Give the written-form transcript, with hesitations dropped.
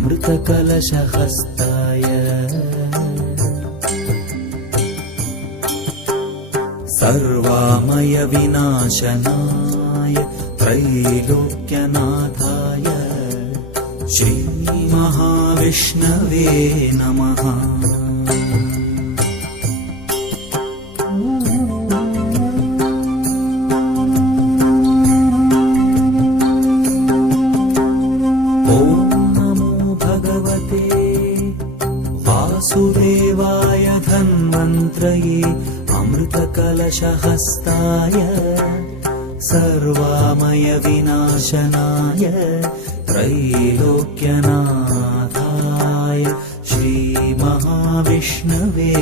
अमृतकलशहस्ताय सर्वामय विनाशनाय त्रैलोक्यनाथाय श्रीमहाविष्णवे नमः। वासुदेवाय धन्वन्त्रये अमृतकलशहस्ताय सर्वामय विनाशनाय त्रैलोक्यनाथाय श्रीमहाविष्णवे